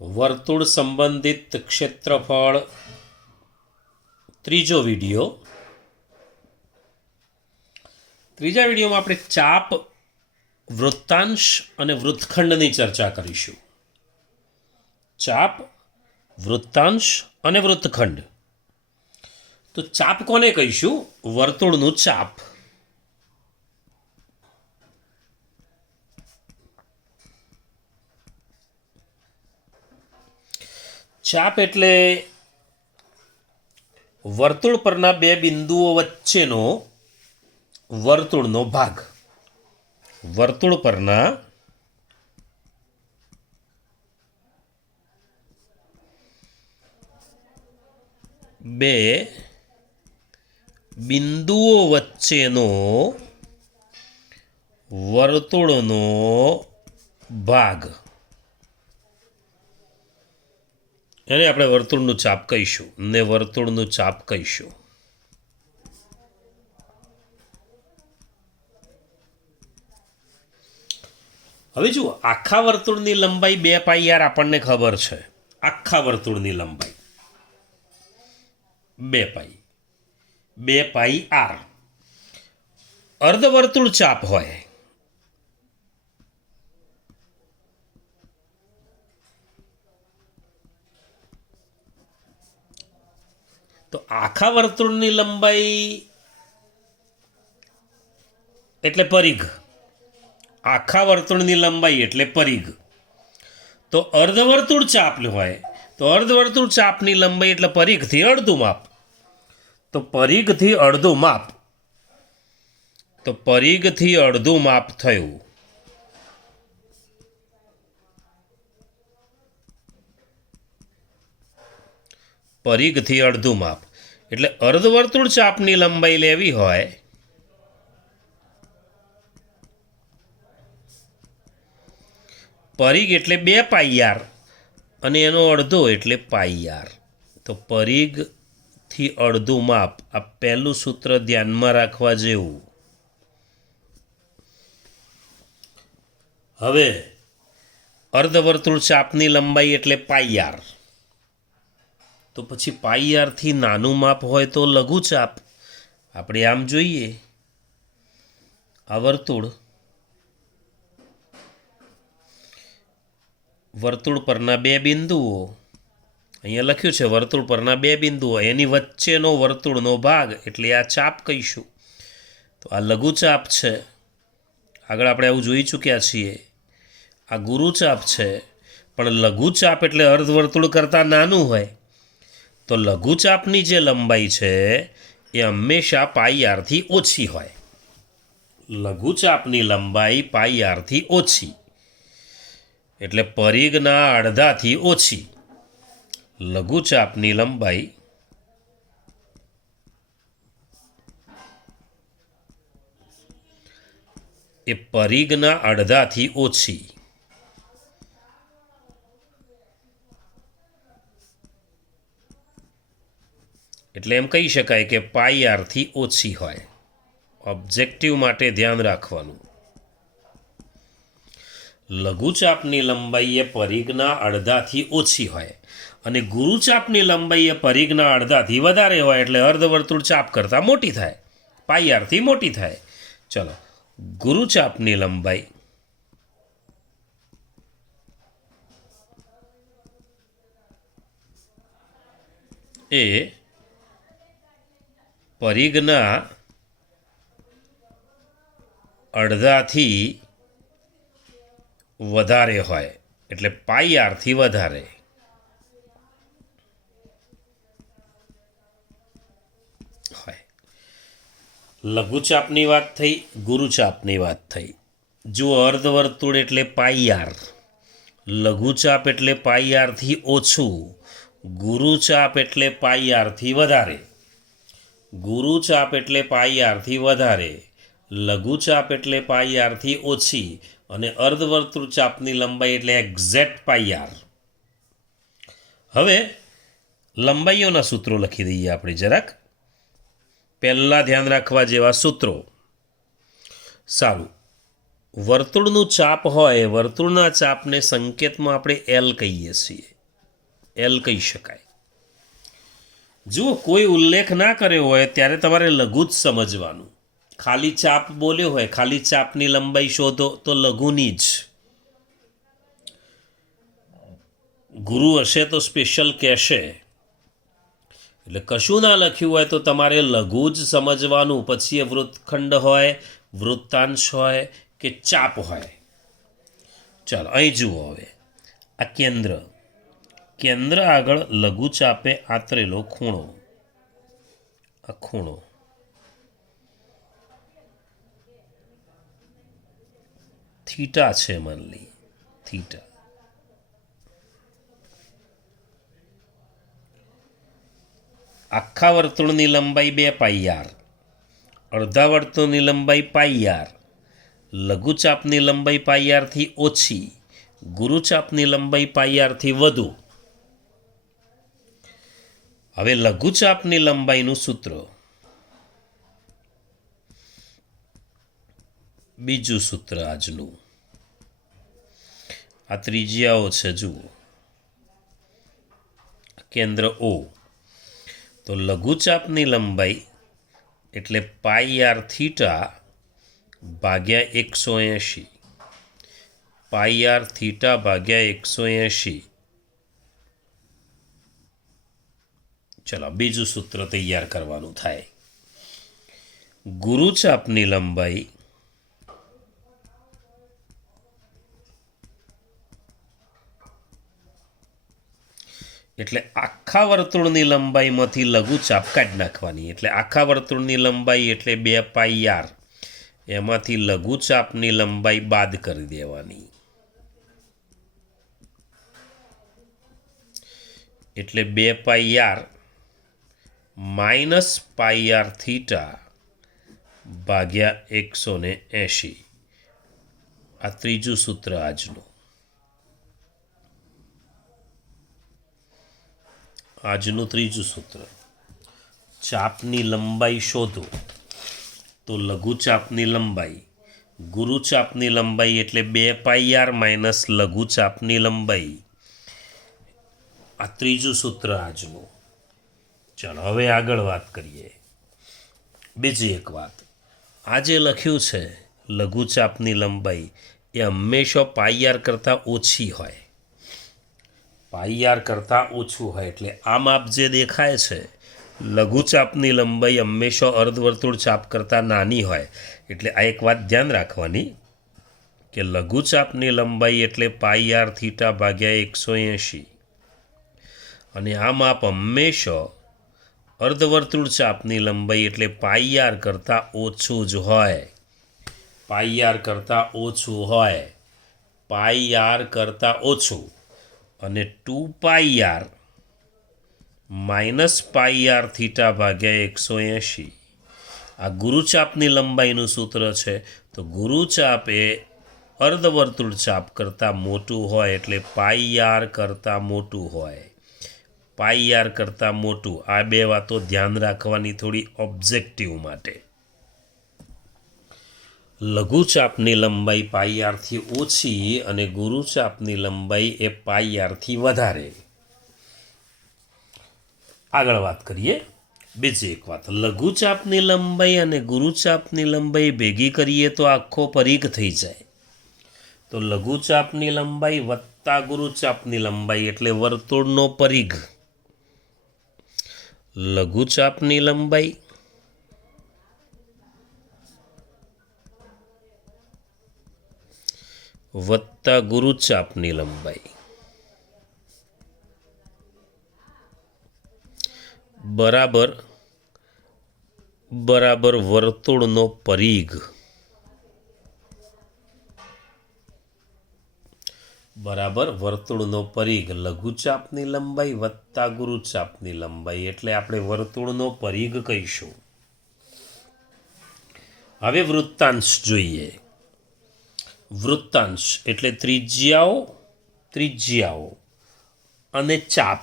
વર્તુળ સંબંધિત ક્ષેત્રફળ ત્રીજો વિડીયો. ત્રીજા વિડીયોમાં આપણે ચાપ, વૃત્તાંશ અને વૃત્તખંડની ચર્ચા કરીશું. ચાપ, વૃત્તાંશ અને વૃત્તખંડ. તો ચાપ કોને કહીશું? વર્તુળનું ચાપ. ચાપ એટલે વર્તુળ પરના બે બિંદુઓ વચ્ચેનો વર્તુળનો ભાગ. વર્તુળ પરના બે બિંદુઓ વચ્ચેનો વર્તુળનો ભાગ, એને આપણે વર્તુળનું ચાપ કહીશું ને વર્તુળનું ચાપ કહીશું. હવે જુઓ, આખા વર્તુળની લંબાઈ 2 પાઈ આર આપણને ખબર છે. આખા વર્તુળની લંબાઈ 2 પાઈ આર. અર્ધવર્તુળ ચાપ હોય તો આખા વર્તુળની લંબાઈ એટલે પરિઘ. આખા વર્તુળની લંબાઈ એટલે પરિઘ. તો અર્ધવર્તુળ ચાપ હોય તો અર્ધવર્તુળ ચાપની લંબાઈ એટલે પરિઘથી અડધું માપ. તો પરિઘથી અડધું માપ, તો પરિઘથી અડધું માપ થયું. પરિઘથી અડધું માપ એટલે અર્ધવર્તુળ ચાપની લંબાઈ લેવી હોય પરિઘ એટલે 2 પાઈ આર અને એનો અડધો એટલે પાઈ આર. તો પરિઘથી અડધું માપ, આ પહેલું સૂત્ર ધ્યાનમાં રાખવા જેવું. હવે અર્ધવર્તુળ ચાપની લંબાઈ એટલે પાઈ આર. તો પછી પાઈ આરથી નાનું માપ હોય તો લઘુ ચાપ. આપણે આમ જોઈએ, આ વર્તુળ પરના 2 બિંદુઓ, અહીંયા લખ્યું છે વર્તુળ પરના 2 બિંદુઓ, એની વચ્ચેનો વર્તુળનો ભાગ એટલે આ ચાપ કહીશું. તો આ લઘુ ચાપ છે. આગળ આપણે આવું જોઈ ચૂક્યા છીએ. આ ગુરુચાપ છે. પણ લઘુ ચાપ એટલે અર્ધવર્તુળ કરતાં નાનું હોય. તો લઘુચાપની જે લંબાઈ છે એ હંમેશા પાઈ આરથી ઓછી હોય. લઘુચાપની લંબાઈ પાઈ આરથી ઓછી એટલે પરિઘના અડધાથી ઓછી. લઘુચાપની લંબાઈ એ પરિઘના અડધાથી ઓછી. એટલે એમ કહી શકાય કે પાઈ આરથી ઓછી હોય. ઓબ્જેક્ટિવ માટે ધ્યાન રાખવાનું. લઘુચાપની લંબાઈ એ પરિઘના અડધાથી ઓછી હોય અને ગુરુચાપની લંબાઈ એ પરિઘના અડધાથી વધારે હોય. એટલે અર્ધવર્તુળ ચાપ કરતાં મોટી થાય, પાઈ આરથી મોટી થાય. ચલો, ગુરુચાપની લંબાઈ એ પરિઘના અડધાથી વધારે હોય એટલે પાઈ આરથી વધારે હોય. લઘુચાપની વાત થઈ, ગુરુચાપની વાત થઈ. જો અર્ધવર્તુળ એટલે પાઈ આર, લઘુચાપ એટલે પાઈ આરથી ઓછું, ગુરુચાપ એટલે પાઈ આરથી વધારે. ગુરુચાપ એટલે પાઈ આરથી વધારે, લઘુચાપ એટલે પાઈ આરથી ઓછી અને અર્ધવર્તુળ ચાપની લંબાઈ એટલે એક્ઝેક્ટ પાઈ આર. હવે લંબાઈઓના સૂત્રો લખી દઈએ આપણે જરાક. પહેલાં ધ્યાન રાખવા જેવા સૂત્રો. સારું, વર્તુળનું ચાપ હોય, વર્તુળના ચાપને સંકેતમાં આપણે એલ કહીએ છીએ. એલ કહી શકાય. જુઓ, કોઈ ઉલ્લેખ ના કર્યો હોય ત્યારે તમારે લઘુ જ સમજવાનું. ખાલી ચાપ બોલ્યો હોય, ખાલી ચાપની લંબાઈ શોધો તો લઘુની જ. ગુરુ હશે તો સ્પેશિયલ કહેશે. એટલે કશું ના લખ્યું હોય તો તમારે લઘુ જ સમજવાનું. પછી એ વૃત્તખંડ હોય, વૃત્તાંશ હોય કે ચાપ હોય. ચાલો અહીં જુઓ. હવે આ કેન્દ્ર, કેન્દ્ર આગળ લઘુ ચાપે આતરેલો ખૂણો, આ ખૂણો થીટા છે, માની લઈએ થીટા. આખા વર્તુળની લંબાઈ 2 પાઈ આર, અડધા વર્તુળની લંબાઈ પાઈ આર, લઘુચાપની લંબાઈ પાઈ આરથી ઓછી, ગુરુચાપની લંબાઈ પાઈ આરથી વધુ. હવે લઘુચાપની લંબાઈનું સૂત્ર, બીજું સૂત્ર આજનું. આ ત્રિજ્યાઓ છે, જુઓ. કેન્દ્ર ઓ, તો લઘુચાપની લંબાઈ એટલે પાઈ આર થીટા ભાગ્યા 180, પાઈ આર થીટા ભાગ્યા 180. ચલો બીજું સૂત્ર તૈયાર કરવાનું થાય. ગુરુચાપની લંબાઈ એટલે આખા વર્તુળની લંબાઈમાંથી લઘુચાપ કાઢી નાખવાની. એટલે આખા વર્તુળની લંબાઈ એટલે 2 પાઈ આર, એમાંથી લઘુચાપની લંબાઈ બાદ કરી દેવાની. એટલે 2 pi R minus pi R theta ભાગ્યા 180. આ ત્રીજું સૂત્ર આજનું. આજનું ત્રીજું સૂત્ર. ચાપની લંબાઈ શોધો તો લઘુચાપની લંબાઈ, ગુરુચાપની લંબાઈ એટલે 2 પાઈ આર માઇનસ લઘુચાપની લંબાઈ. આ ત્રીજું સૂત્ર આજનું. ચાલો હવે આગળ વાત કરીએ. બીજી એક વાત, આ જે લખ્યું છે લઘુચાપની લંબાઈ એ હંમેશા પાઈ આર કરતાં ઓછી હોય. પાઈ આર કરતાં ઓછું હોય એટલે આ માપ જે દેખાય છે, લઘુચાપની લંબાઈ હંમેશા અર્ધવર્તુળ ચાપ કરતાં નાની હોય. એટલે આ એક વાત ધ્યાન રાખવાની કે લઘુચાપની લંબાઈ એટલે પાઈ આર થીટા ભાગ્યા 180, અને આ માપ હંમેશા અર્ધવર્તુળ ચાપની લંબાઈ એટલે પાઈ આર કરતાં ઓછું જ હોય. પાઈ આર કરતાં ઓછું હોય, પાઈ આર કરતાં ઓછું. અને 2 pi R minus pi R theta ભાગ્યા 180. આ ગુરુચાપની લંબાઈનું સૂત્ર છે. તો ગુરુચાપ એ અર્ધવર્તુળ ચાપ કરતાં મોટું હોય એટલે પાઈ આર કરતાં મોટું હોય. પાઈ આર કરતાં મોટું. આ બે વાતો ધ્યાન રાખવાની થોડી ઓબ્જેક્ટિવ માટે. લઘુચાપની લંબાઈ પાઈ આરથી ઓછી અને ગુરુચાપની લંબાઈ એ પાઈ આરથી વધારે. આગળ વાત કરીએ. બીજી એક વાત, લઘુચાપની લંબાઈ અને ગુરુચાપની લંબાઈ ભેગી કરીએ તો આખો પરિઘ થઈ જાય. તો લઘુચાપની લંબાઈ વત્તા ગુરુચાપની લંબાઈ એટલે વર્તુળનો પરિઘ. લઘુચાપની લંબાઈ વત્તા ગુરુચાપની લંબાઈ બરાબર બરાબર વર્તુળનો પરિઘ. બરાબર વર્તુળનો પરિઘ. લઘુચાપની લંબાઈ વત્તા ગુરુચાપની લંબાઈ એટલે આપણે વર્તુળનો પરિઘ કહીશું. હવે વૃત્તાંશ જોઈએ. વૃત્તાંશ એટલે ત્રિજ્યાઓ અને ચાપ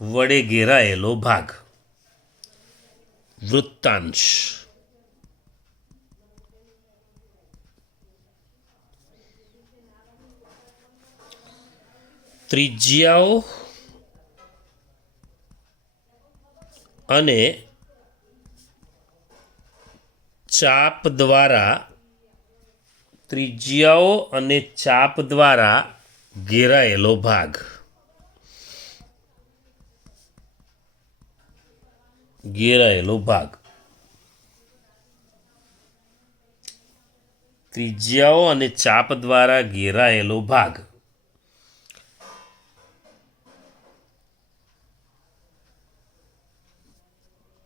વડે ઘેરાયેલો ભાગ. વૃત્તાંશ. ત્રિજ્યાઓ અને ચાપ દ્વારા ઘેરાયેલો ભાગ. ત્રિજ્યાઓ અને ચાપ દ્વારા ઘેરાયેલો ભાગ.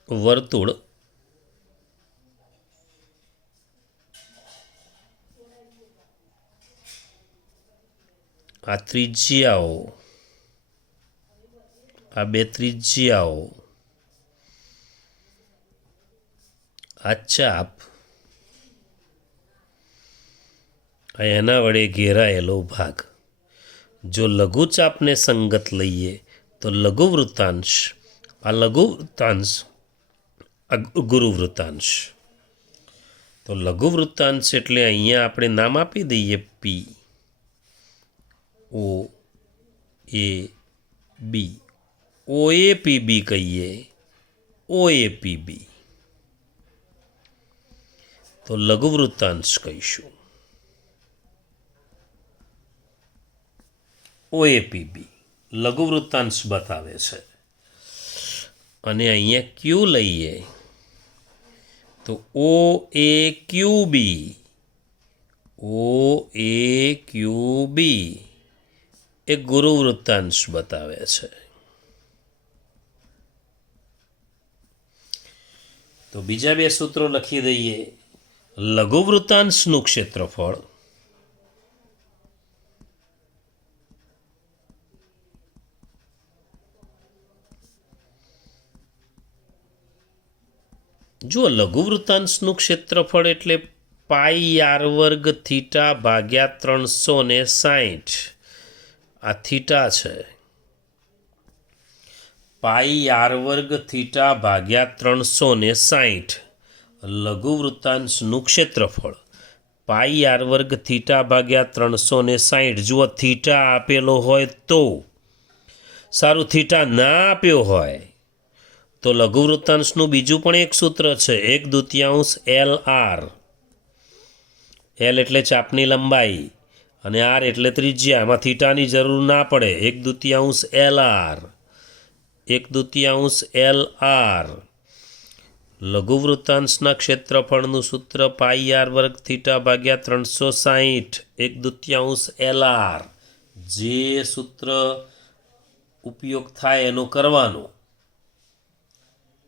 વર્તુળ આ ત્રિજ્યાઓ, આ બે ત્રિજ્યાઓ, આ ચાપ, એના વડે ઘેરાયેલો ભાગ. જો લઘુચાપને સંગત લઈએ તો લઘુવૃત્તાંશ, આ લઘુવૃત્તાંશ, આ ગુરુવૃત્તાંશ. તો લઘુવૃત્તાંશ એટલે અહીંયા આપણે નામ આપી દઈએ પી, ઓ એ બી. ઓ એ પી બી કહીએ, ઓ એ પી બી, તો લઘુવૃત્તાંશ કહીશું. OAPB લઘુવૃત્તાંશ બતાવે છે. અને અહીંયા ક્યુ લઈએ તો OAQB, OAQB એ ગુરુવૃત્તાંશ બતાવે છે. તો બીજા બે સૂત્રો લખી દઈએ. લઘુવૃત્તાંશનું ક્ષેત્રફળ જો લઘુવૃત્તાંશનું ક્ષેત્રફળ એટલે પાઈ આર વર્ગ થીટા ભાગ્યા 360. આ થીટા છે. પાઈ આર વર્ગ થીટા ભાગ્યા 360 લઘુવૃત્તાંશનું ક્ષેત્રફળ. પાઈ આર વર્ગ થીટા ભાગ્યા 360. જુઓ થીટા આપેલો હોય તો સારું, થીટા ના આપ્યો હોય તો લઘુવૃત્તાંશનું બીજું પણ એક સૂત્ર છે, 1/2 LR. L એટલે ચાપની લંબાઈ અને R એટલે ત્રિજ્યા. એમાં થીટાની જરૂર ના પડે. 1/2 LR, 1/2 LR. લઘુવૃત્તાંશના ક્ષેત્રફળનું સૂત્ર પાઈ આર વર્ગ થીટા ભાગ્યા 360, 1/2 LR. જે સૂત્ર ઉપયોગ થાય એનું કરવાનું.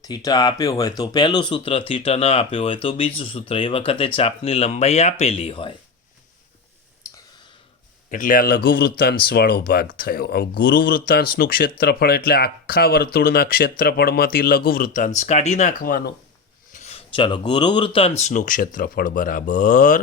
થીટા આપ્યો હોય તો પહેલું સૂત્ર, થીટા ના આપ્યો હોય તો બીજું સૂત્ર. એ વખતે ચાપની લંબાઈ આપેલી હોય. એટલે આ લઘુવૃત્તાંશવાળો ભાગ થયો. હવે ગુરુવૃત્તાંશનું ક્ષેત્રફળ એટલે આખા વર્તુળના ક્ષેત્રફળમાંથી લઘુવૃત્તાંશ કાઢી નાખવાનો. ચાલો, ગુરુવૃત્તાંશનું ક્ષેત્રફળ બરાબર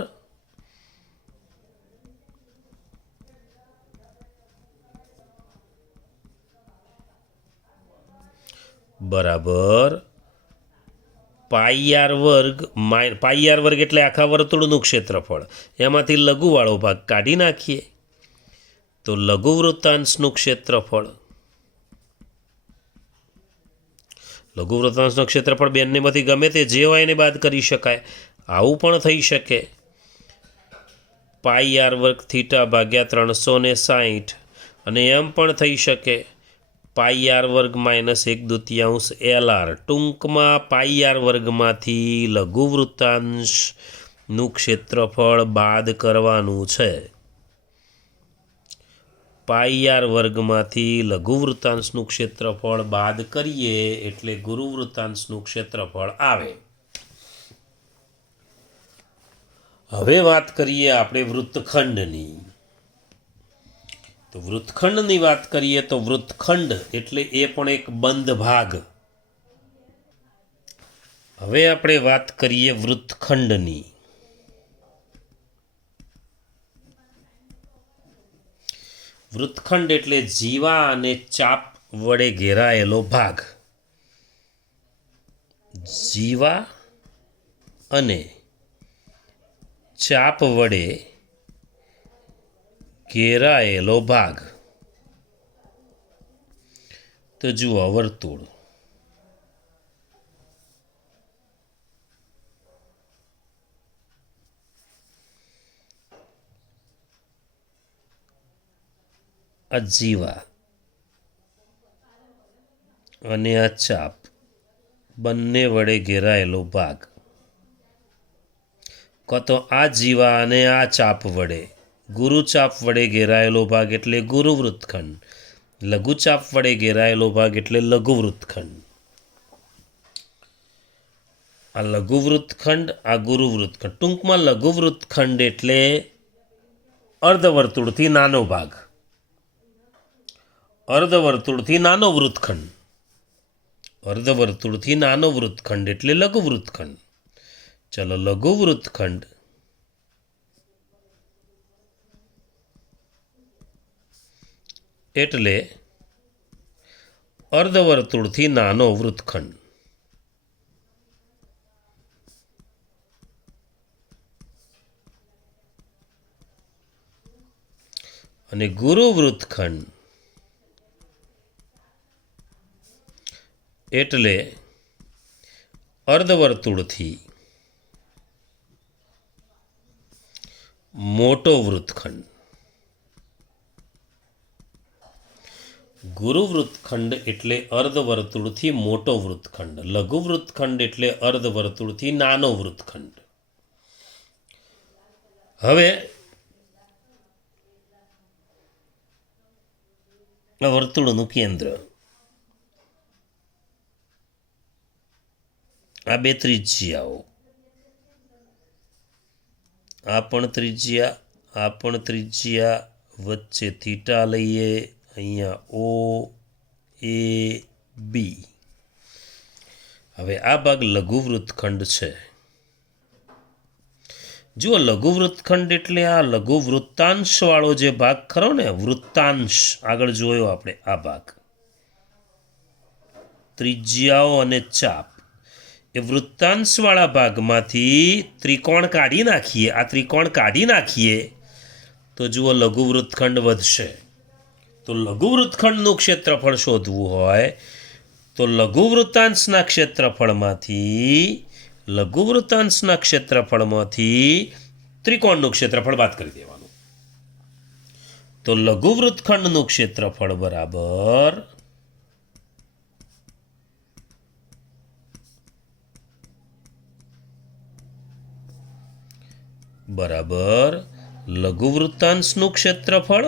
પાઈ આર વર્ગ એટલે આખા વર્તુળનું ક્ષેત્રફળ, એમાંથી લઘુવાળો ભાગ કાઢી નાખીએ તો લઘુવૃત્તાંશનું ક્ષેત્રફળ. લઘુવૃત્તાંશનું ક્ષેત્રફળ બેનમાંથી ગમે તે જે હોય એને બાદ કરી શકાય. આવું પણ થઈ શકે. પાઈ આર વર્ગ થીટા ભાગ્યા 360. અને એમ પણ થઈ શકે પાઈ આર વર્ગ માઇનસ 1/2 LR. ટૂંકમાં પાઈ આર વર્ગમાંથી લઘુવૃત્તાંશનું ક્ષેત્રફળ બાદ કરવાનું છે. પાઈ આર વર્ગમાંથી લઘુવૃત્તાંશનું ક્ષેત્રફળ બાદ કરીએ એટલે ગુરુવૃત્તાંશનું ક્ષેત્રફળ આવે. હવે વાત કરીએ આપણે વૃત્તખંડની. તો વૃત્તખંડની વાત કરીએ તો વૃત્તખંડ એટલે એ પણ એક બંધ ભાગ. હવે આપણે વાત કરીએ વૃત્તખંડની. વૃત્તખંડ એટલે જીવા અને ચાપ વડે ઘેરાયેલો ભાગ. જીવા અને ચાપ વડે ઘેરાયેલો ભાગ. તો જુઓ વર્તુળ, આ જીવા અને આ ચાપ બંને વડે ઘેરાયેલો ભાગ, કાં તો આ જીવા અને આ ચાપ વડે, ગુરુચાપ વડે ઘેરાયેલો ભાગ એટલે ગુરુવૃત્તખંડ, લઘુચાપ વડે ઘેરાયેલો ભાગ એટલે લઘુવૃત્તખંડ. આ લઘુવૃત્તખંડ, આ ગુરુવૃત્તખંડ. ટૂંકમાં લઘુવૃત્તખંડ એટલે અર્ધવર્તુળથી નાનો ભાગ, અર્ધવર્તુળથી નાનો વૃત્તખંડ. અર્ધવર્તુળથી નાનો વૃત્તખંડ એટલે લઘુવૃત્તખંડ. ચલો, લઘુવૃત્તખંડ એટલે અર્ધવર્તુળથી નાનો વૃત્તખંડ. અને ગુરુવૃત્તખંડ એટલે અર્ધવર્તુળથી મોટો વૃત્તખંડ. ગુરુવૃત્તખંડ એટલે અર્ધવર્તુળથી મોટો વૃત્તખંડ, લઘુવૃત્તખંડ એટલે અર્ધવર્તુળથી નાનો વૃત્તખંડ. હવે વર્તુળનું કેન્દ્ર, આ બે ત્રિજ્યાઓ, આ પણ ત્રિજ્યા, આ પણ ત્રિજ્યા, વચ્ચે થીટા લઈએ, અહીંયા ઓ એ બી. હવે આ ભાગ લઘુવૃત્તખંડ છે. જુઓ, લઘુવૃત્તખંડ એટલે આ લઘુ વૃત્તાંશવાળો જે ભાગ ખરો ને, વૃત્તાંશ આગળ જોયો આપણે, આ ભાગ ત્રિજ્યાઓ અને ચાપ, એ વૃત્તાંશવાળા ભાગમાંથી ત્રિકોણ કાઢી નાખીએ, આ ત્રિકોણ કાઢી નાખીએ તો જુઓ લઘુવૃત્તખંડ વધશે. તો લઘુવૃત્તખંડનું ક્ષેત્રફળ શોધવું હોય તો લઘુવૃત્તાંશના ક્ષેત્રફળમાંથી ત્રિકોણનું ક્ષેત્રફળ બાદ કરી દેવાનું. તો લઘુવૃત્તખંડનું ક્ષેત્રફળ બરાબર લઘુવૃત્તાંશનું ક્ષેત્રફળ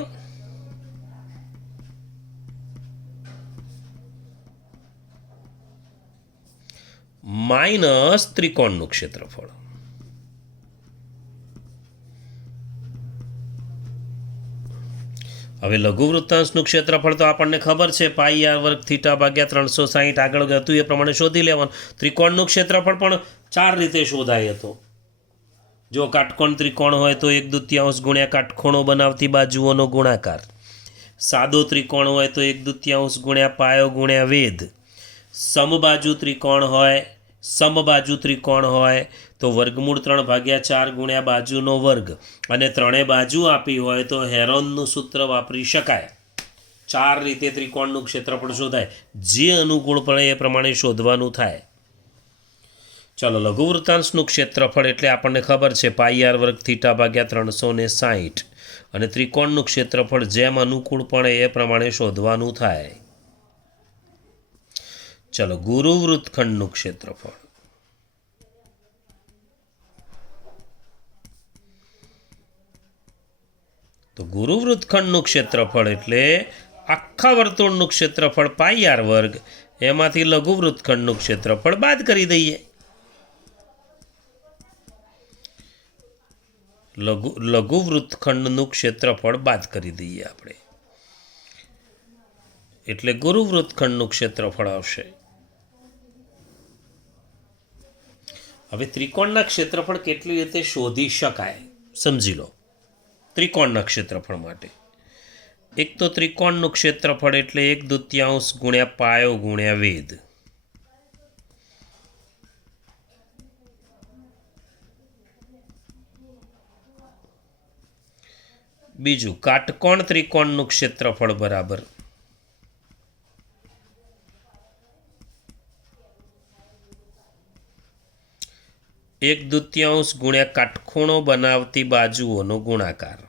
માઇનસ ત્રિકોણનું ક્ષેત્રફળ. હવે લઘુવૃત્તાંશનું ક્ષેત્રફળ તો આપણને ખબર છે, પાઈ આર વર્ગ થીટા ભાગ્યા 360. આગળ હતું એ પ્રમાણે શોધી લેવાનું. ત્રિકોણનું ક્ષેત્રફળ પણ 4 રીતે શોધાય હતો. જો કાટકોણ ત્રિકોણ હોય તો 1/2 ગુણ્યા કાટખૂણો બનાવતી બાજુઓનો ગુણાકાર, સાદો ત્રિકોણ હોય તો 1/2 ગુણ્યા પાયો ગુણ્યા વેધ, સમબાજુ ત્રિકોણ હોય તો વર્ગમૂળ 3/4 ગુણ્યા બાજુનો વર્ગ, અને ત્રણેય બાજુ આપી હોય તો હેરોનનું સૂત્ર વાપરી શકાય. 4 રીતે ત્રિકોણનું ક્ષેત્રફળ શોધાય, જે અનુકૂળ પડે એ પ્રમાણે શોધવાનું થાય. ચાલો, લઘુવૃત્તાંશનું ક્ષેત્રફળ એટલે આપણને ખબર છે પાઈ આર વર્ગ થીટા ભાગ્યા 360, અને ત્રિકોણનું ક્ષેત્રફળ જેમ અનુકૂળ પડે એ પ્રમાણે શોધવાનું થાય. ચલો, ગુરુવૃત્તખંડનું ક્ષેત્રફળ, તો ગુરુવૃત્તખંડનું ક્ષેત્રફળ એટલે આખા વર્તુળનું ક્ષેત્રફળ પાઈ આર વર્ગ, એમાંથી લઘુવૃત્તખંડનું ક્ષેત્રફળ બાદ કરી દઈએ. લઘુવૃત્તખંડનું ક્ષેત્રફળ બાદ કરી દઈએ આપણે, એટલે ગુરુવૃત્તખંડનું ક્ષેત્રફળ આવશે. હવે ત્રિકોણના ક્ષેત્રફળ કેટલી રીતે શોધી શકાય સમજી લો. ત્રિકોણના ક્ષેત્રફળ માટે એક તો ત્રિકોણનું ક્ષેત્રફળ એટલે 1/2 ગુણ્યા પાયો ગુણ્યા વેધ. બીજું, કાટકોણ ત્રિકોણનું ક્ષેત્રફળ બરાબર 1/2 ગુણ્યા કાટખૂણો બનાવતી બાજુઓનો ગુણાકાર.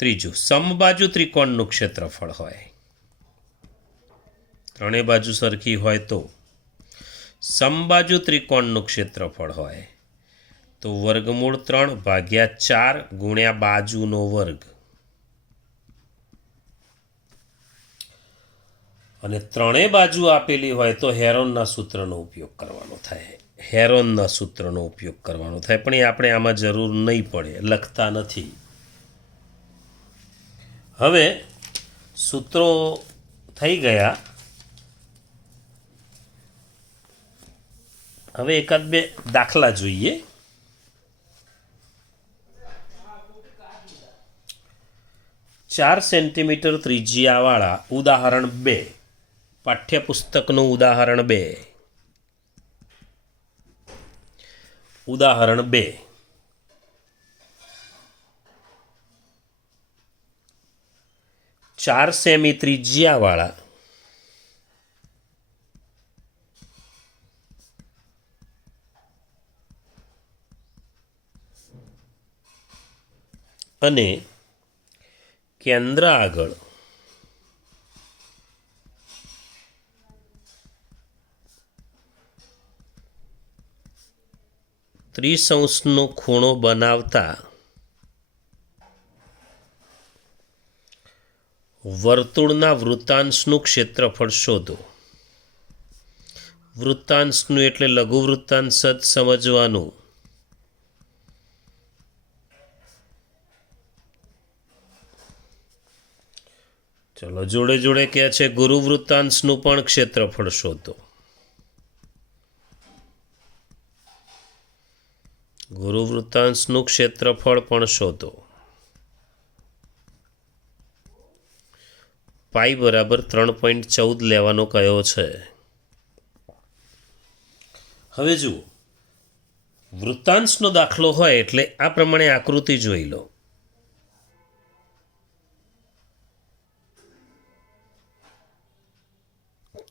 ત્રીજું, સમબાજુ ત્રિકોણનું ક્ષેત્રફળ હોય, ત્રણેય બાજુ સરખી હોય તો સમબાજુ ત્રિકોણનું ક્ષેત્રફળ હોય તો વર્ગમૂળ 3/4 ગુણ્યા બાજુનો વર્ગ. અને ત્રણેય બાજુ આપેલી હોય તો હેરોનના સૂત્રનો ઉપયોગ કરવાનો થાય. હેરોનના સૂત્રનો ઉપયોગ કરવાનો થાય, પણ એ આપણે આમાં જરૂર નહીં પડે, લખતા નથી. હવે સૂત્રો થઈ ગયા. હવે એકાદ બે દાખલા જોઈએ. 4 સેન્ટીમીટર ત્રિજ્યાવાળા ઉદાહરણ 2, પાઠ્યપુસ્તકનું ઉદાહરણ 2. ઉદાહરણ 2, ચાર સેમી ત્રિજ્યાવાળા અને કેન્દ્ર આગળ ત્રિસંસનો ખૂણો બનાવતા વર્તુળના વૃત્તાંશનું ક્ષેત્રફળ શોધો. વૃત્તાંશનું એટલે લઘુ વૃત્તાંશ જ સમજવાનું. ચલો, જોડે જોડે કહે છે ગુરુ વૃત્તાંશનું પણ ક્ષેત્રફળ શોધો. ગુરુ વૃત્તાંશનું ક્ષેત્રફળ પણ શોધો. પાઈ બરાબર 3.14 લેવાનો કયો છે. હવે જુઓ, વૃત્તાંશનો દાખલો હોય એટલે આ પ્રમાણે આકૃતિ જોઈ લો.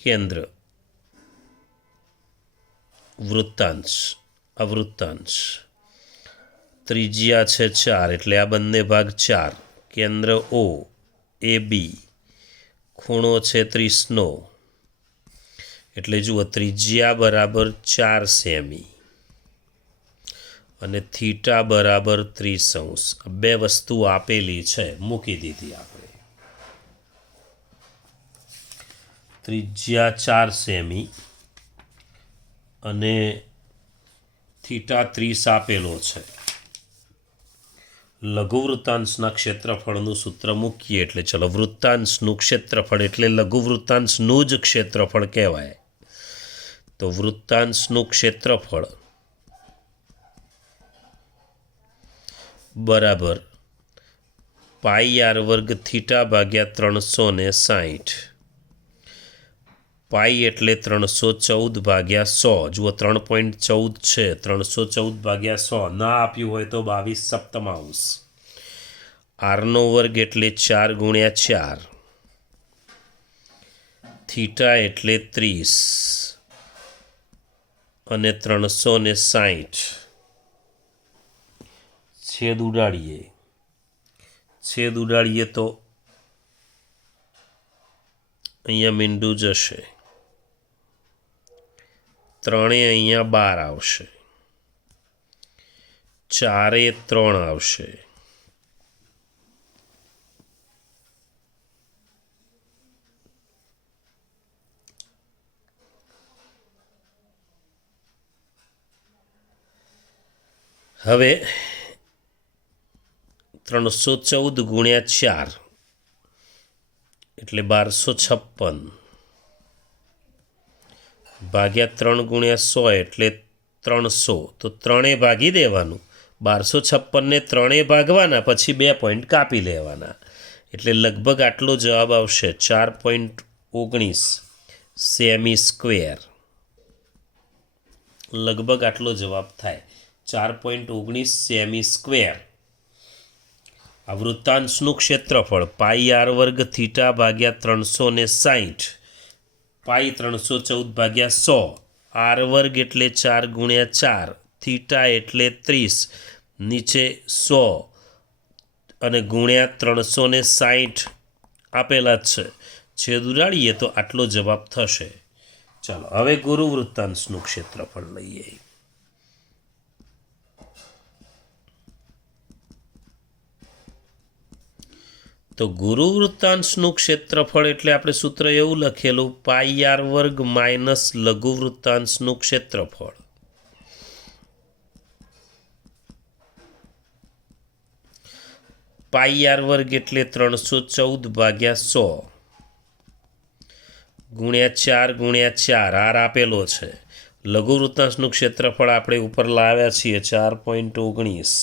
કેન્દ્ર, વૃત્તાંશ, અવૃત્તાંશ, ત્રિજ્યા છે 4 એટલે આ બંને ભાગ 4, કેન્દ્ર O એ બી, ખૂણો છે 30 એટલે જુઓ ત્રિજ્યા બરાબર 4 સેમી અને થીટા બરાબર 30°. બે વસ્તુ આપેલી છે, મૂકી દીધી આપણે. ત્રિજ્યા 4 સેમી અને થીટા 30 આપેલો છે. લઘુ વૃત્તાંશના ક્ષેત્રફળનું સૂત્ર મૂકીએ એટલે ચલો, વૃત્તાંશનું ક્ષેત્રફળ એટલે લઘુ વૃત્તાંશનું જ ક્ષેત્રફળ કહેવાય. તો વૃત્તાંશનું ક્ષેત્રફળ બરાબર πr² થીટા ભાગ્યા 360. પાઈ એટલે 314/100. જુઓ 3.14 છે, 314/100 ના આપ્યું હોય તો 22/7. આરનો વર્ગ એટલે 4 ગુણ્યા 4. થીટા એટલે 30 અને 360. છેદ ઉડાડીએ તો અહીંયા મીંડું જશે, ત્રણેય અહીંયા 12 આવશે, 4 3 આવશે. હવે 314 ગુણ્યા 4 એટલે 1256 ભાગ્યા 3 ગુણ્યા 100 એટલે 300. તો ત્રણેય ભાગી દેવાનું. 1256ને ત્રણેય ભાગવાના, પછી 2 પોઈન્ટ કાપી લેવાના. એટલે લગભગ આટલો જવાબ આવશે, 4.19 સેમી સ્ક્વેર. લગભગ આટલો જવાબ થાય, 4.19 સેમી સ્ક્વેર. આ વૃત્તાંશનું ક્ષેત્રફળ પાઈ આર વર્ગ થીટા ભાગ્યા 360, પાઈ 314 ભાગ્યા 100, આર વર્ગ એટલે 4 ગુણ્યા 4, થીટા એટલે 30, નીચે 100 અને ગુણ્યા 360 આપેલા જ છે. છેદ ઉડાડીએ તો આટલો જવાબ થશે. ચાલો હવે ગુરુ વૃત્તાંશનું ક્ષેત્રફળ લઈએ. તો ગુરુ વૃત્તાંશનું ક્ષેત્રફળ એટલે આપણે સૂત્ર એવું લખેલું પાઈ આર વર્ગ માઇનસ લઘુ વૃત્તાંશનું ક્ષેત્રફળ. પાઈ આર વર્ગ એટલે 314 ભાગ્યા 100 ગુણ્યા 4 ગુણ્યા 4, આર આપેલો છે. લઘુ વૃત્તાંશનું ક્ષેત્રફળ આપણે ઉપર લાવ્યા છીએ 4.19.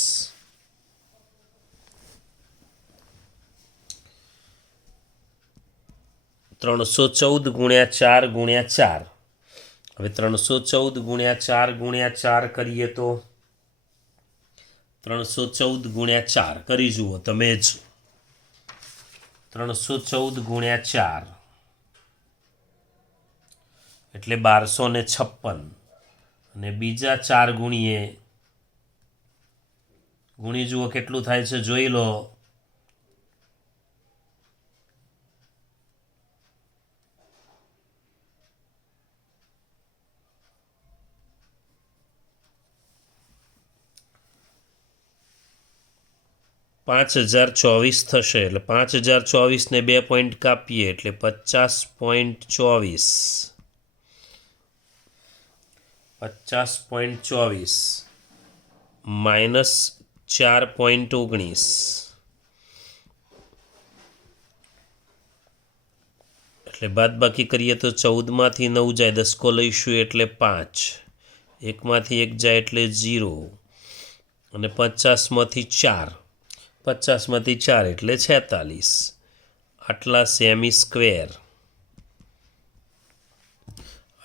314 ગુણ્યા 4 ગુણ્યા 4. હવે 314 ગુણ્યા 4 ગુણ્યા 4 કરીએ તો 314 ગુણ્યા 4 કરી જુઓ તમે જ. 314 ગુણ્યા 4 એટલે 1256 અને બીજા 4 ગુણી જુઓ કેટલું થાય છે જોઈ લો. 5024 થશે. એટલે 5024 ને 2 પોઈન્ટ કાપીએ એટલે 50.24. 50.24 માઇનસ 4.19 એટલે બાદબાકી કરીએ તો 14માંથી 9 જાય, દસકો લઈશું એટલે 5, 1માંથી 1 જાય એટલે 0 અને 50માંથી 4, 50માંથી 4 એટલે 46. આટલા સેમી સ્ક્વેર,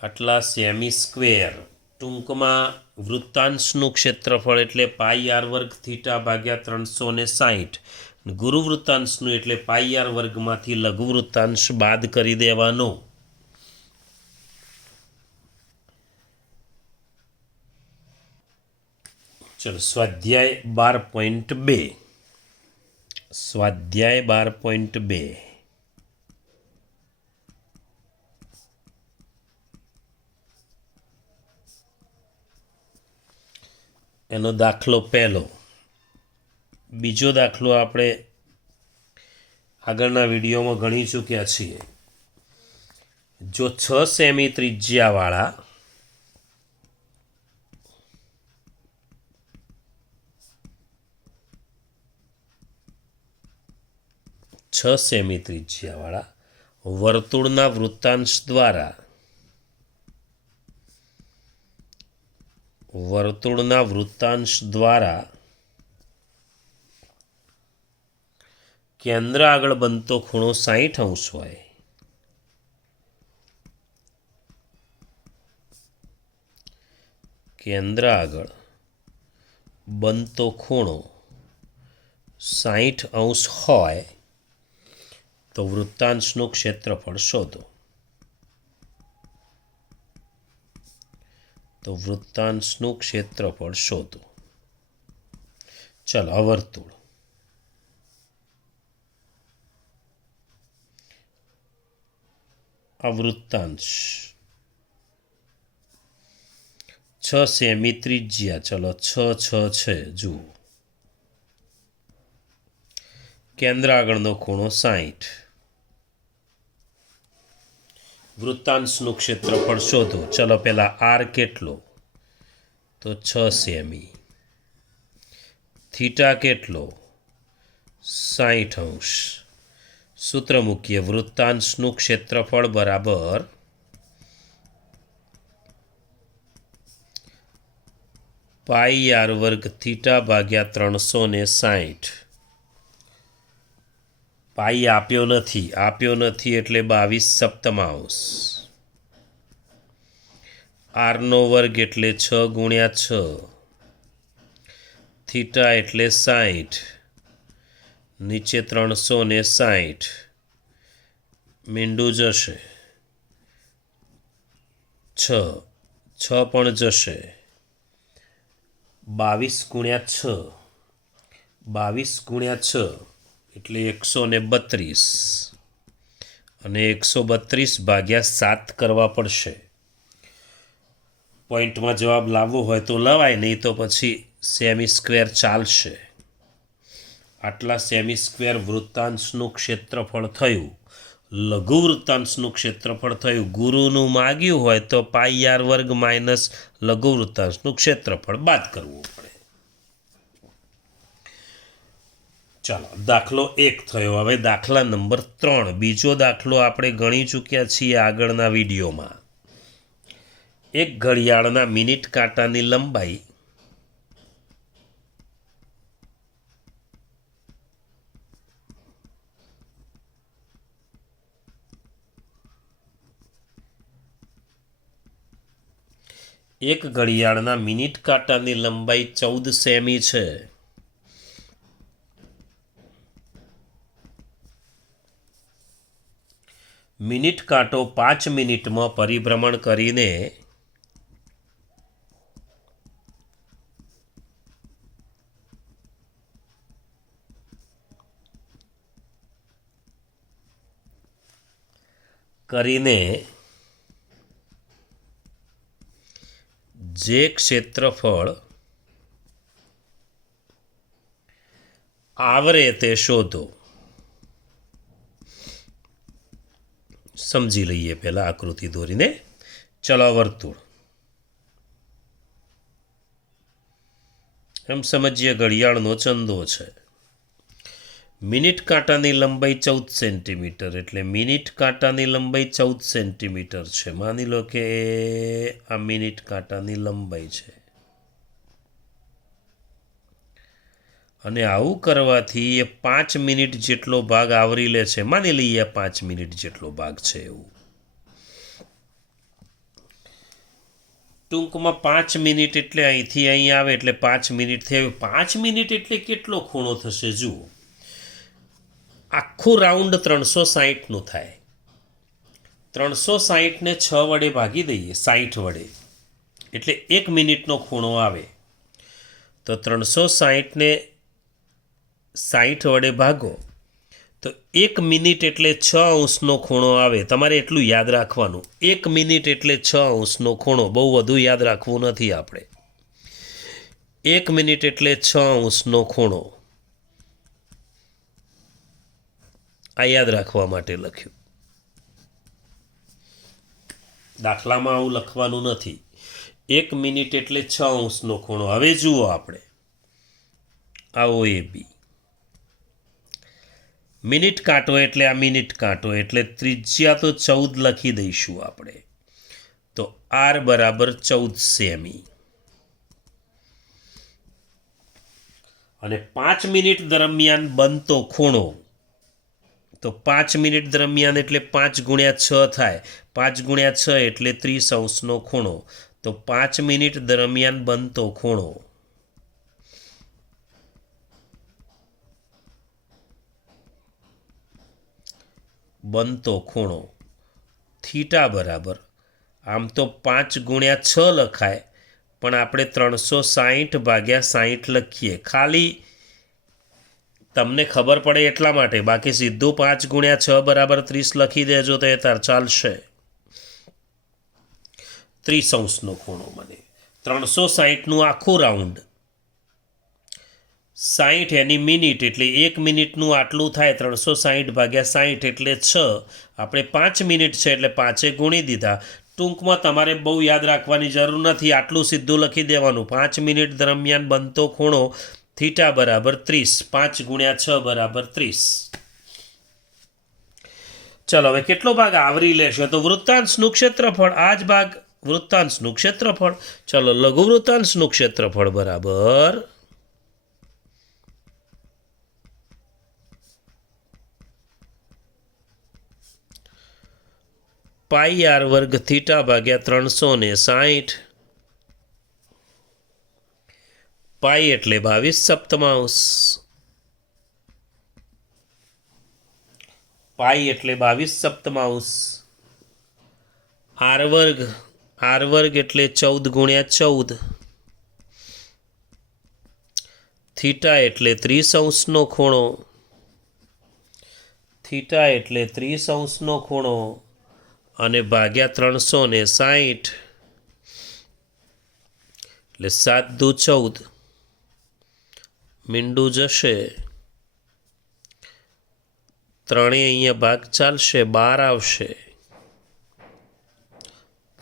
આટલા સેમી સ્ક્વેર. ટૂંકમાં વૃત્તાંશનું ક્ષેત્રફળ એટલે પાઈ આર વર્ગ થીટા ભાગ્યા 360. ગુરુ વૃત્તાંશનું એટલે પાઈ આર વર્ગમાંથી લઘુ વૃત્તાંશ બાદ કરી દેવાનો. ચલો સ્વાધ્યાય 12.2. સ્વાધ્યાય 12.2 એનો દાખલો પહેલો. બીજો દાખલો આપણે આગળના વિડીયોમાં ગણી ચૂક્યા છીએ. જો 6 સેમી ત્રિજ્યાવાળા 6 સેમી ત્રિજ્યાવાળા વર્તુળના વૃત્તાંશ દ્વારા કેન્દ્ર આગળ બનતો ખૂણો 60° હોય, કેન્દ્ર આગળ બનતો ખૂણો 60° હોય તો વૃત્તાંશનું ક્ષેત્રફળ શોધો. તો વૃત્તાંશનું ક્ષેત્રફળ શોધો. ચલો વર્તુળ. આ વૃત્તાંશ 6 સેમી ત્રિજ્યા. ચલો 6 છે જુઓ. કેન્દ્ર આગળનો ખૂણો 60. વૃત્તાંશનું ક્ષેત્રફળ શોધો. ચલો પહેલાં આર કેટલો? તો 6 સેમી. થીટા કેટલો? 60°. સૂત્ર મૂકીએ. વૃત્તાંશનું ક્ષેત્રફળ બરાબર પાઈ આર વર્ગ થીટા ભાગ્યા 360. પાઈ આપ્યો નથી એટલે 22/7. આરનો વર્ગ એટલે 6 ગુણ્યા 6, થીટા એટલે 60, નીચે 360 મીંડું જશે, 6 પણ જશે, 22 ગુણ્યા 6, 22 ગુણ્યા 6 એટલે 132 અને 132 ભાગ્યા 7 કરવા પડશે. પોઈન્ટમાં જવાબ લાવવો હોય તો લવાય, નહીં તો પછી સેમી સ્ક્વેર ચાલશે. આટલા સેમી સ્ક્વેર વૃત્તાંશનું ક્ષેત્રફળ થયું. લઘુ વૃત્તાંશનું ક્ષેત્રફળ થયું. ગુરુનું માગ્યું હોય તો પાઈ r વર્ગ માઇનસ લઘુ વૃત્તાંશનું ક્ષેત્રફળ બાદ કરવું પડે. ચાલો, દાખલો 1 થયો. હવે દાખલા નંબર 3. બીજો દાખલો આપણે ગણી ચૂક્યા છીએ આગળના વિડીયોમાં. એક ઘડિયાળના મિનિટ કાંટાની લંબાઈ એક ઘડિયાળના મિનિટ કાંટાની લંબાઈ 14 સેમી છે. મિનિટ કાંટો 5 મિનિટમાં પરિભ્રમણ કરીને જે ક્ષેત્રફળ આવરે તે શોધો. સમજી લઈએ પહેલાં આકૃતિ દોરીને. ચલો, વર્તુળ. એમ સમજીએ ઘડિયાળનો ચંદો છે. મિનિટ કાંટાની લંબાઈ 14 સેન્ટીમીટર, એટલે મિનિટ કાંટાની લંબાઈ 14 સેન્ટીમીટર છે. માની લો કે આ મિનિટ કાંટાની લંબાઈ છે. અને આવું કરવાથી એ 5 મિનિટ જેટલો ભાગ આવરી લે છે. માની લઈએ 5 મિનિટ જેટલો ભાગ છે એવું. ટૂંકમાં 5 મિનિટ એટલે અહીંથી અહીં આવે એટલે 5 મિનિટ થયું. 5 મિનિટ એટલે કેટલો ખૂણો થશે જુઓ. આખું રાઉન્ડ 360નું થાય. 360ને 6 વડે ભાગી દઈએ, 60 વડે, એટલે 1 મિનિટનો ખૂણો આવે. તો 360ને 60 વડે ભાગો તો 1 મિનિટ એટલે 6 અંશનો ખૂણો આવે. તમારે એટલું યાદ રાખવાનું. 1 મિનિટ એટલે 6 અંશનો ખૂણો. બહુ વધુ યાદ રાખવું નથી આપણે. 1 મિનિટ એટલે 6 અંશનો ખૂણો. આ યાદ રાખવા માટે લખ્યું. દાખલામાં આવું લખવાનું નથી. 1 મિનિટ એટલે 6 અંશનો ખૂણો. હવે જુઓ આપણે આવો એ બી. મિનિટ કાંટો એટલે આ મિનિટ કાંટો, એટલે ત્રિજ્યા તો 14 લખી દઈશું આપણે. તો r બરાબર 14 સેમી. અને 5 મિનિટ દરમિયાન બનતો ખૂણો, તો 5 મિનિટ દરમિયાન એટલે 5 ગુણ્યા 6 થાય. 5 ગુણ્યા 6 એટલે 30 અંશનો ખૂણો. તો 5 મિનિટ દરમિયાન બનતો ખૂણો થીટા બરાબર, આમ તો 5 ગુણ્યા 6 લખાય, પણ આપણે 360 ભાગ્યા 60 લખીએ. ખાલી તમને ખબર પડે એટલા માટે. બાકી સીધું 5 ગુણ્યા 6 બરાબર 30 લખી દેજો તો એ તાર ચાલશે. 30 અંશનો ખૂણો બને. 360નું આખું રાઉન્ડ, 60 એની મિનિટ એટલે 1 મિનિટનું આટલું થાય. 360 ભાગ્યા 60 એટલે 6. આપણે 5 મિનિટ છે એટલે 5 ગુણી દીધા. ટૂંકમાં તમારે બહુ યાદ રાખવાની જરૂર નથી. આટલું સીધું લખી દેવાનું. 5 મિનિટ દરમિયાન બનતો ખૂણો થીટા બરાબર 30. 5 ગુણ્યા 6 બરાબર 30. ચલો, હવે કેટલો ભાગ આવરી લેશે? તો વૃત્તાંશનું ક્ષેત્રફળ. આ જ ભાગ વૃત્તાંશનું ક્ષેત્રફળ. ચલો, લઘુ વૃત્તાંશનું ક્ષેત્રફળ બરાબર પાઈ r વર્ગ થીટા ભાગ્યા 360. પાઈ એટલે 22 સપ્તમાંશ. પાઈ એટલે 22 સપ્તમાંશ. આર વર્ગ એટલે 14 ગુણ્યા 14. થીટા એટલે 30 અંશનો ખૂણો. થીટા એટલે 30 અંશનો ખૂણો અને ભાગ્યા 360 એટલે 7 દુ 14. મીંડું જશે, ત્રણેય અહીંયા ભાગ ચાલશે, 12 આવશે.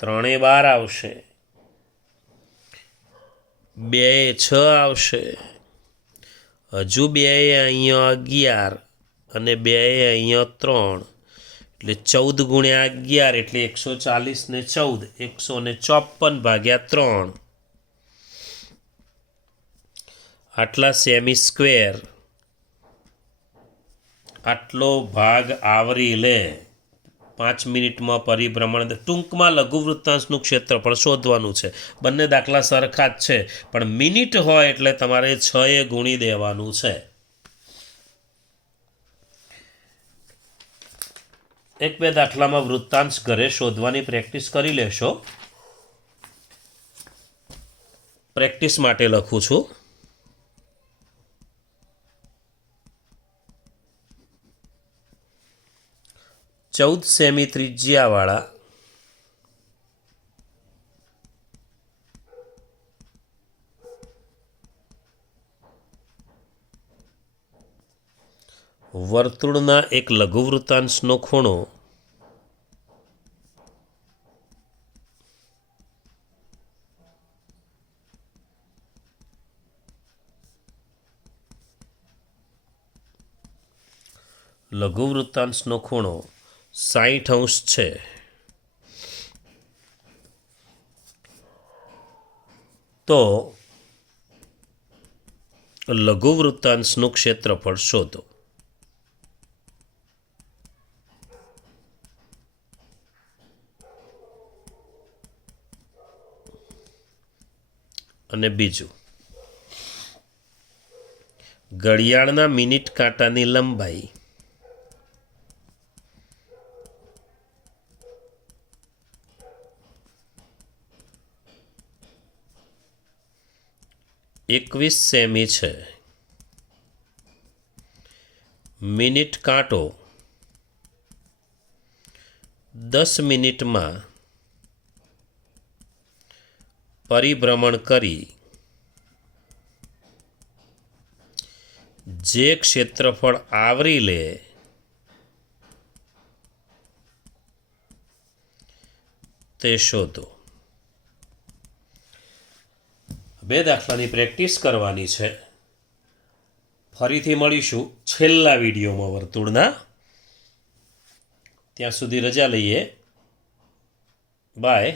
ત્રણે 12 આવશે. 2 6 આવશે. હજુ 2 અહીંયા 11 અને 2 અહીંયા 3 એટલે 14 ગુણ્યા 11 એટલે 140 ને 14 154 ભાગ્યા 3. આટલા સેમી સ્ક્વેર આટલો ભાગ આવરી લે. 5 મિનિટમાં પરિભ્રમણ. ટૂંકમાં લઘુવૃત્તાંશનું ક્ષેત્રફળ શોધવાનું છે. બંને દાખલા સરખા જ છે, પણ મિનિટ હોય એટલે તમારે 6 એ ગુણી દેવાનું છે. એક બે દાખલામાં વૃત્તાંશ ઘરે શોધવાની પ્રેક્ટિસ કરી લેશો. પ્રેક્ટિસ માટે લખું છું. ચૌદ સેમી ત્રિજ્યાવાળા વર્તુળના એક લઘુવૃત્તાંશનો ખૂણો લઘુવૃત્તાંશનો ખૂણો 60 અંશ છે. તો લઘુવૃત્તાંશનું ક્ષેત્રફળ શોધો. અને બીજું, ઘડિયાળના મિનિટ કાંટાની લંબાઈ એકવીસ સેમી છે. મિનિટ કાંટો 10 મિનિટમાં પરિભ્રમણ કરી જે ક્ષેત્રફળ આવરી લે તે શોધો. બે દાખલાની પ્રેક્ટિસ કરવાની છે. ફરીથી મળીશું છેલ્લા વિડીયોમાં વર્તુળના. ત્યાં સુધી રજા લઈએ. બાય.